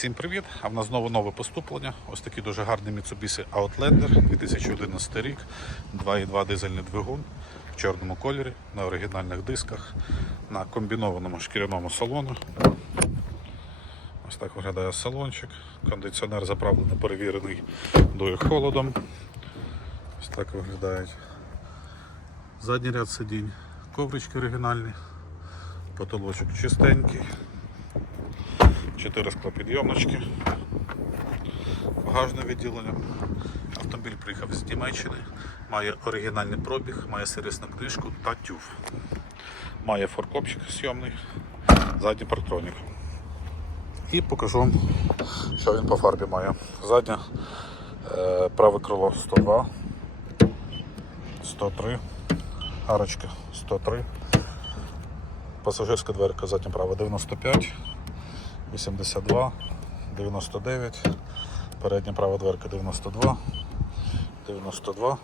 Всім привіт! А в нас знову нове поступлення. Ось такий дуже гарний Mitsubishi Outlander 2011 рік, 2.2 дизельний двигун в чорному кольорі, на оригінальних дисках, на комбінованому шкіряному салону. Ось так виглядає салончик. Кондиціонер заправлений, перевірений дує холодом. Ось так виглядають задній ряд сидінь, коврички оригінальні, потолочок чистенький. Чотири склопідйомнички, багажне відділення. Автомобіль приїхав з Німеччини, має оригінальний пробіг, має сервісну книжку та тюф. Має форкопчик сйомний, задній парктронік. І покажу вам, що він по фарбі має. Заднє е, праве крило 102, 103, арочка 103, пасажирська дверка задня права 95. 82, 99, передня права дверка 92, 92,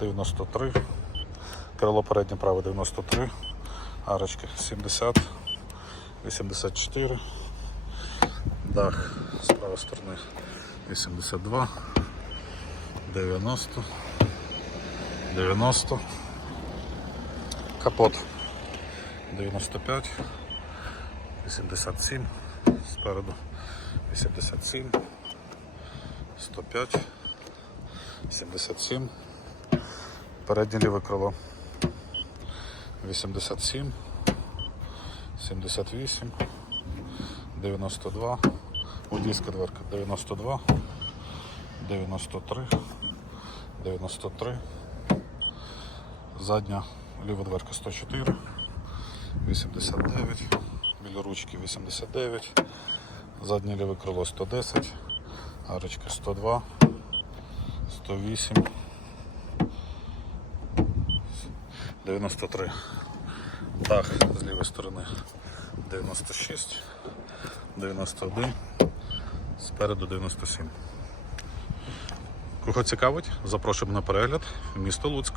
93, крило переднє праве 93, арочки 70, 84, дах з правої сторони 82, 90, 90, капот 95, 87, спереду 87, 105, 77, переднє ліве крило 87, 78, 92, водійська дверка 92, 93, 93, задня ліва дверка 104, 89, біля ручки 89, заднє ліве крило 110, арочка 102, 108, 93. Дах з лівої сторони 96, 91, спереду 97. Кого цікавить, запрошуємо на перегляд в місто Луцьк.